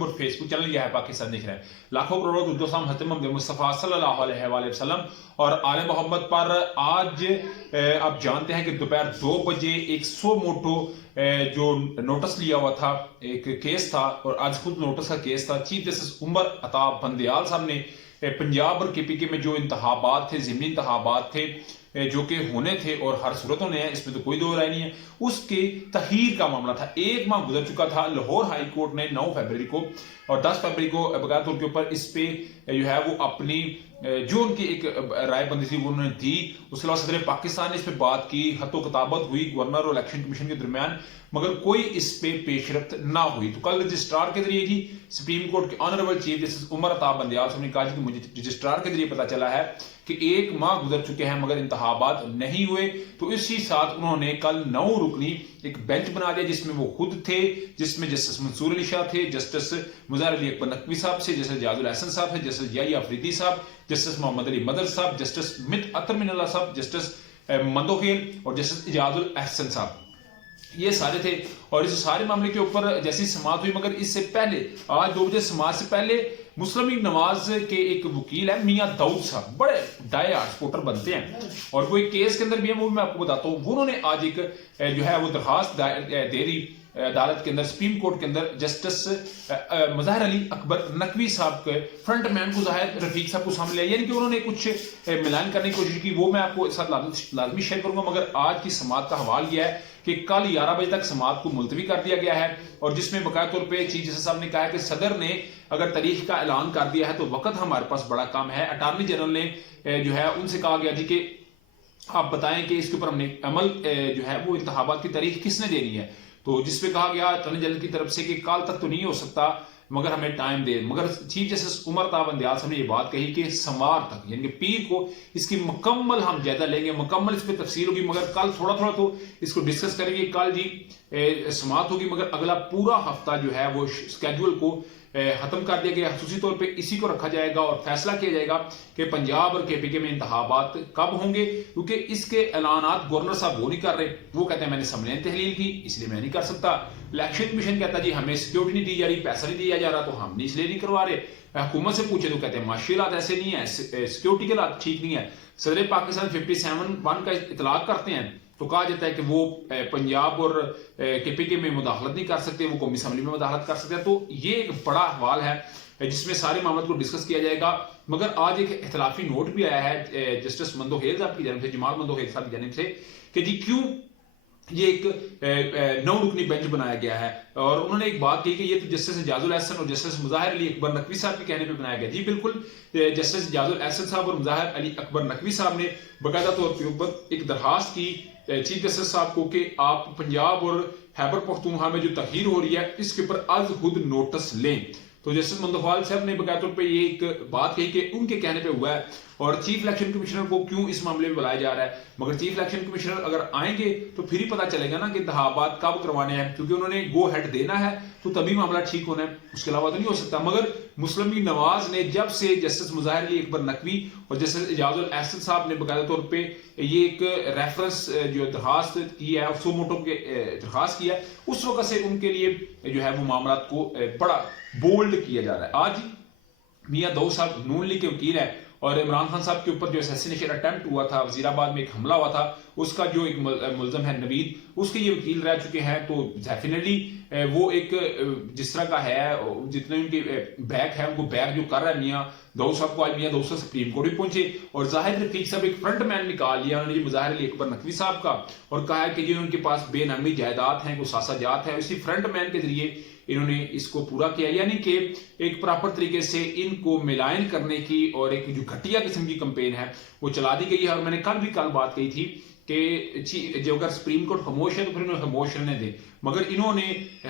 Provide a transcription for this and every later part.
YouTube और Facebook channel यह है पाकिस्तान देख रहे हैं। लाखों करोड़ों दुरूद सलाम हज़रत मोहम्मद मुस्तफ़ा सल्लल्लाहु अलैहि वसल्लम और आले मोहम्मद पर। आज आप जानते हैं कि दोपहर 2 बजे 100 मोटो जो नोटिस लिया हुआ था, एक केस था और आज खुद नोटिस का केस था। चीफ जस्टिस उमर अता बंदयाल साहब ने पंजाब और केपीके में जो इंतखाबात थे, ज़िमनी इंतखाबात थे जो कि होने थे और हर सूरत होने हैं, इसमें तो कोई दो राय नहीं है, उसके तहीर का मामला था। 1 माह गुजर चुका था। लाहौर हाई कोर्ट ने 9 फरवरी को और 10 फरवरी को बकाया तौर के ऊपर इस पे जो है वो अपनी जो उनकी एक रायबंदी थी वो उन्होंने दी। उसके अलावा सदर पाकिस्तान ने इस पे बात की, हत्तो किताबत हुई गवर्नर और इलेक्शन कमीशन के दरमियान, मगर कोई इस पे पेशरफ्त ना हुई। तो कल रजिस्ट्रार के जरिए जी सुप्रीम कोर्ट के honourable chief justice Umar Ata Bandial साहब ने कहा कि मुझे रजिस्ट्रार के जरिए पता चला है कि 1 माह गुजर चुके हैं मगर इंतखाबात नहीं हुए। तो इसी साथ उन्होंने कल 9 रुकनी एक बेंच बना दिया जिसमें वो खुद थे, जिसमें जस्टिस मंसूर अली शाह थे, जस्टिस मुज़ाहिर अली अकबर नकवी साहब से, जस्टिस जाजुल एहसन साहब थे, जस्टिस याहिया अफरीदी साहब, जस्टिस मोहम्मद अली मदर साहब, जस्टिस मित अतर मिनल्ला साहब, जस्टिस मंदोखेल और जस्टिस इजाजुल एहसन साहब, ये सारे थे। और इस सारे मामले के ऊपर जैसी समाअत हुई, मगर इससे पहले आज 2 बजे समाअत से पहले मुस्लिम लीग नवाज के एक वकील है मियां दाऊद साहब, बड़े डाई हार्ड सपोर्टर बनते हैं और कोई केस के अंदर भी है, वो मैं आपको बताता हूँ। उन्होंने आज एक जो है वो दरखास्त दे दी अदालत के अंदर, सुप्रीम कोर्ट के अंदर, जस्टिस मुज़ाहिर अली अकबर नकवी साहब के फ्रंट मैन को ज़ाहिर रफीक साहब को सामने लिया, यानी कि उन्होंने कुछ मिलान करने की कोशिश की। वो मैं आपको इस साथ लाजमी शेयर करूंगा। मगर आज की समाअत का हवाल यह है कि कल 11 बजे तक समाअत को मुलतवी कर दिया गया है और जिसमें बकाया तौर पर चीफ जस्टिस साहब ने कहा है कि सदर ने अगर तारीख का ऐलान कर दिया है तो वक्त हमारे पास बड़ा कम है। अटॉर्नी जनरल ने जो है उनसे कहा गया जी कि आप बताएं कि इसके ऊपर हमने अमल जो है वो इंतखाबात की तारीख किसने देनी है। तो जिसपे कहा गया अटॉर्नी जनरल की तरफ से कि कल तक तो नहीं हो सकता मगर हमें टाइम दे। मगर चीफ जस्टिस उमर अता बंदयाल साहब ने ये बात कही कि सोमवार तक यानी कि पीर को इसकी मुकम्मल हम जायजा लेंगे, मुकम्मल इस पर तफसील होगी, मगर कल थोड़ा थोड़ा तो इसको डिस्कस करेंगे। कल जी समाअत होगी मगर अगला पूरा हफ्ता जो है वो स्केड्यूल को खत्म कर दिया गया। खसूसी तौर पे इसी को रखा जाएगा और फैसला किया जाएगा कि पंजाब और केपीके में इंतखाबात कब होंगे, क्योंकि इसके ऐलानात गवर्नर साहब वो नहीं कर रहे। वो कहते हैं मैंने समझने तहलील की इसलिए मैं नहीं कर सकता। इलेक्शन कमीशन कहता है जी हमें सिक्योरिटी नहीं दी जा रही, पैसा नहीं दिया जा रहा तो हम इसलिए नहीं करवा रहे। हुकूमत से पूछे तो कहते हैं माशी हालात ऐसे नहीं है, सिक्योरिटी के हालात ठीक नहीं है। सदर पाकिस्तान 57(1) का इतलाक करते हैं तो कहा जाता है कि वो पंजाब और केपीके में मुदाखलत नहीं कर सकते, वो कौमी असम्बली में मुदाखलत कर सकते हैं। तो ये एक बड़ा हवाल है जिसमें सारे मामलों को डिस्कस किया जाएगा। मगर आज एक इख्तलाफी नोट भी आया है जस्टिस मंदोखेल साहब की जानिब से, जमाल मंदोखेल साहब की जानिब से, कि जी क्यों ये एक 9 रुकनी बेंच बनाया गया है। और उन्होंने एक बात कही कि ये तो जस्टिस जाजुल एहसन और जस्टिस मुज़ाहिर अली अकबर नकवी साहब के कहने पे बनाया गया। जी बिल्कुल, जस्टिस जाजुल एहसन साहब और मुज़ाहिर अली अकबर नकवी साहब ने बाकायदा तौर पर ऊपर एक दरखास्त की चीफ जस्टिस साहब को कि आप पंजाब और खैबर पख्तूनख्वा में जो तहरीर हो रही है इसके ऊपर आज खुद नोटिस लें। तो जस्टिस मंदोखेल साहब ने बाकायदा तौर पर ये एक बात कही कि उनके कहने पे हुआ है और चीफ इलेक्शन कमिश्नर को क्यों इस मामले में बुलाया जा रहा है। मगर चीफ इलेक्शन कमिश्नर अगर आएंगे तो फिर ही पता चलेगा ना कि इंतखाबात कब करवाने हैं, क्योंकि उन्होंने गो हेड देना है तो तभी मामला ठीक होना है, उसके अलावा तो नहीं हो सकता। मगर मुस्लिम लीग नवाज ने जब से जस्टिस मुज़ाहिर अली अकबर नकवी और जस्टिस इजाजुल एहसन साहब ने बाकायदा तौर पर ये एक रेफरेंस जो दरखास्त की है, 100 मोटो के दरखास्त की है, उस वक्त से उनके लिए जो है वो मामला को बड़ा बोल्ड किया जा रहा है। आज मियां दाऊद साहब नून लीग के वकील है और इमरान खान साहब के ऊपर जो असैसिनेशन अटेम्प्ट हुआ था, वजीराबाद में एक हमला हुआ था, उसका जो एक मुलजम है नवीद, उसके ये वकील रह चुके हैं। तो डेफिनेटली वो एक जिस तरह का है, जितने उनके बैक है उनको बैक जो कर रहा है मियां दाऊद साहब को, आज मियां दाऊद साहब सुप्रीम कोर्ट भी पहुंचे और जाहिर रफीक साहब एक फ्रंट मैन निकाल लिया उन्होंने मुज़ाहिर अली अकबर नकवी साहब का और कहा है कि जी उनके पास बेनामी जायदाद है, कोई सासाजात है, इसी फ्रंट मैन के जरिए इन्होंने इसको पूरा किया। यानी कि एक प्रॉपर तरीके से इनको मिलायन करने की और एक जो घटिया किस्म की कंपेन है वो चला दी गई है। और मैंने कल बात कही थी कि जो अगर सुप्रीम कोर्ट खामोश है तो फिर उन्हें खामोश रहने दे, मगर इन्होंने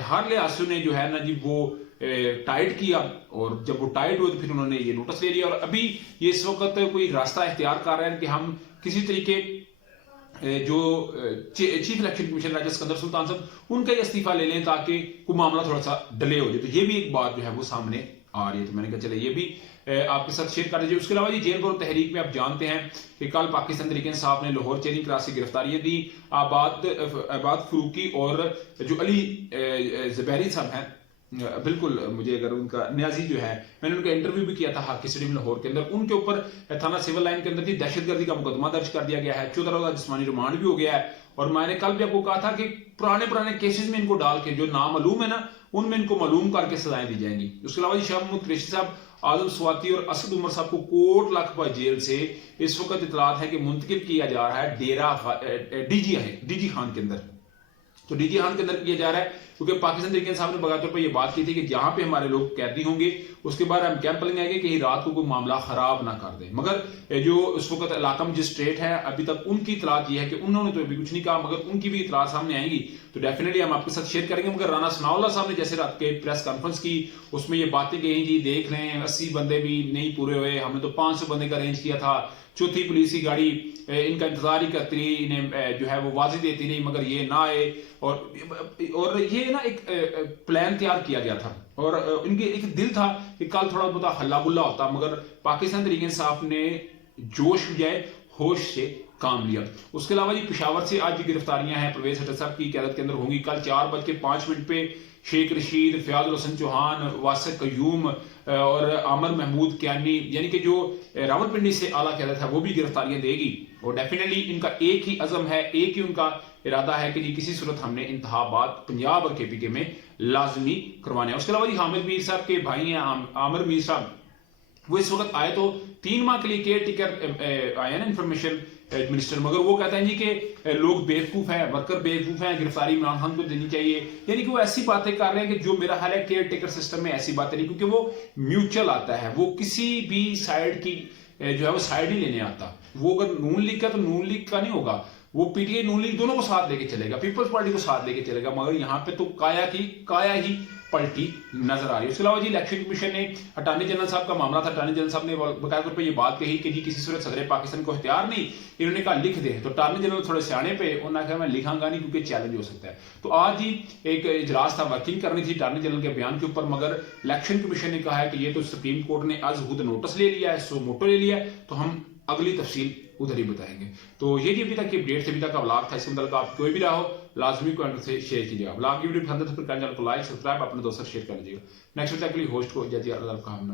हर लिहाज ने जो है ना जी वो टाइट किया और जब वो टाइट हुए तो फिर उन्होंने ये नोटिस ले लिया। और अभी ये इस वक्त कोई रास्ता इख्तियार कर रहे हैं कि हम किसी तरीके जो चीफ इलेक्शन कमीशन राजा सिकंदर सुल्तान साहब उनका ही इस्तीफा ले लें ताकि कोई मामला थोड़ा सा डिले हो जाए। तो ये भी एक बात जो है वो सामने आ रही है, तो मैंने कहा चले ये भी आपके साथ शेयर कर दीजिए। उसके अलावा जी जेल भरो तहरीक में आप जानते हैं कि कल पाकिस्तान तहरीक इंसाफ ने लाहौर चेरिंग क्रॉस से गिरफ्तारियां दी। आबाद फरूकी और जो अली ज़ुबैरी साहब हैं बिल्कुल, मुझे अगर उनका न्याजी जो है, मैंने उनका इंटरव्यू भी किया था हाकी स्टेडियम लाहौर के अंदर। उनके ऊपर थाना सिविल लाइन के अंदर ही दहशतगर्दी का मुकदमा दर्ज कर दिया गया है, 14 रोजा जिस्मानी रिमांड भी हो गया है। और मैंने कल भी आपको कहा था कि पुराने पुराने केसेस में इनको डाल के जो नामालूम है ना, उनमें इनको मालूम करके सजाएं दी जाएंगी। उसके अलावा शाह महमूद कुरैशी साहब, आजम स्वाति और असद उमर साहब को कोट लखपत जेल से इस वक्त इतलात है कि मुंतकिल किया जा रहा है डेरा डीजी खान के अंदर। तो डीजी खान के अंदर किया जा रहा है क्योंकि पाकिस्तान तरीके साहब ने बगैर तौर पर यह बात की थी कि जहां पे हमारे लोग कैदी होंगे उसके बाद हम कैंप लगाएंगे कि रात को कोई मामला खराब ना कर दे। मगर जो उस वक्त इलाका मजिस्ट्रेट है, अभी तक उनकी इतलात यह है कि उन्होंने तो अभी कुछ नहीं कहा, मगर उनकी भी इतलात सामने आएंगी तो डेफिनेटली हम आपके साथ शेयर करेंगे। मगर राना सनाउल्लाह साहब ने जैसे रात के प्रेस कॉन्फ्रेंस की, उसमें ये बातें कही, जी देख रहे हैं 80 बंदे भी नहीं पूरे हुए, हमने तो 500 बंदे का अरेंज किया था, चौथी पुलिस की गाड़ी इनका इंतजार ही करती रही, इन्हें जो है वो वाजी देती रही, मगर ये ना आए। और ये ना एक प्लान तैयार किया गया था और इनके एक दिल था कि कल थोड़ा बहुत हल्ला गुल्ला होता, मगर पाकिस्तान तरीके इंसाफ ने जोश बजाय होश से काम लिया। उसके अलावा जी पेशावर से आज भी गिरफ्तारियां हैं, परवेज हटल साहब की क़यादत के अंदर होंगी। कल 4:05 पे शेख रशीद, फयाजुल हसन चौहान, वासिक कयूम और आमिर महमूद कियानी, यानी कि जो रावलपिंडी से आला क़यादत है, वो भी गिरफ्तारियां देगी। और डेफिनेटली इनका एक ही अज़म है, एक ही उनका इरादा है कि जी किसी सूरत हमने इंतखाबात पंजाब और केपीके में लाजमी करवाने हैं। उसके अलावा जी हामिद मीर साहब के भाई हैं आमिर मीर साहब, वो इस वक्त आए तो 3 माह के लिए केयर टेकर आए ना इंफॉर्मेशन मिनिस्टर, मगर वो कहते हैं जी कि लोग बेवकूफ हैं, वर्कर बेवकूफ हैं, गिरफ्तारी इमरान खान को देनी चाहिए। यानी कि वो ऐसी बातें कर रहे हैं कि जो मेरा ख्याल है केयर टेकर सिस्टम में ऐसी बातें नहीं, क्योंकि वो म्यूचुअल आता है, वो किसी भी साइड की जो है वो साइड ही लेने आता। वो अगर नून लीग का तो नून लीग का नहीं होगा, वो पीटीआई नून लीग दोनों को साथ लेके चलेगा, पीपल्स पार्टी को साथ लेके चलेगा। मगर यहाँ पे तो काया ही पलटी नजर आ रही है। उसके अलावा जी इलेक्शन कमीशन ने अटॉर्नी जनरल साहब का मामला था, अटॉर्नी जनरल साहब ने बकायदा तौर पर यह बात कही कि जी किसी सूरत सदर पाकिस्तान को इख्तियार नहीं, इन्होंने कहा लिख दे। तो अटॉर्नी जनरल थोड़े सियाने पे, उन्होंने कहा मैं लिखांगा नहीं क्योंकि चैलेंज हो सकता है। तो आज ही एक इजलास था, वर्किंग करनी थी अटॉर्नी जनरल के बयान के ऊपर, मगर इलेक्शन कमीशन ने कहा है कि ये तो सुप्रीम कोर्ट ने आज खुद नोटिस ले लिया है, सो मोटो ले लिया है, तो हम अगली तफसील उधर ही बताएंगे। तो ये जी अभी तक की अपडेट थे, अभी तक का व्लॉग था। इसके मतलब आप कोई भी रहा हो लाजमी कमेंट से शेयर कीजिएगा। व्लॉग की वीडियो पसंद है तो फिर चैनल को लाइक सब्सक्राइब अपने दोस्तों से शेयर कर लीजिएगा। नेक्स्ट वीडियो के लिए होस्ट को जल्दी अल्लाह का हम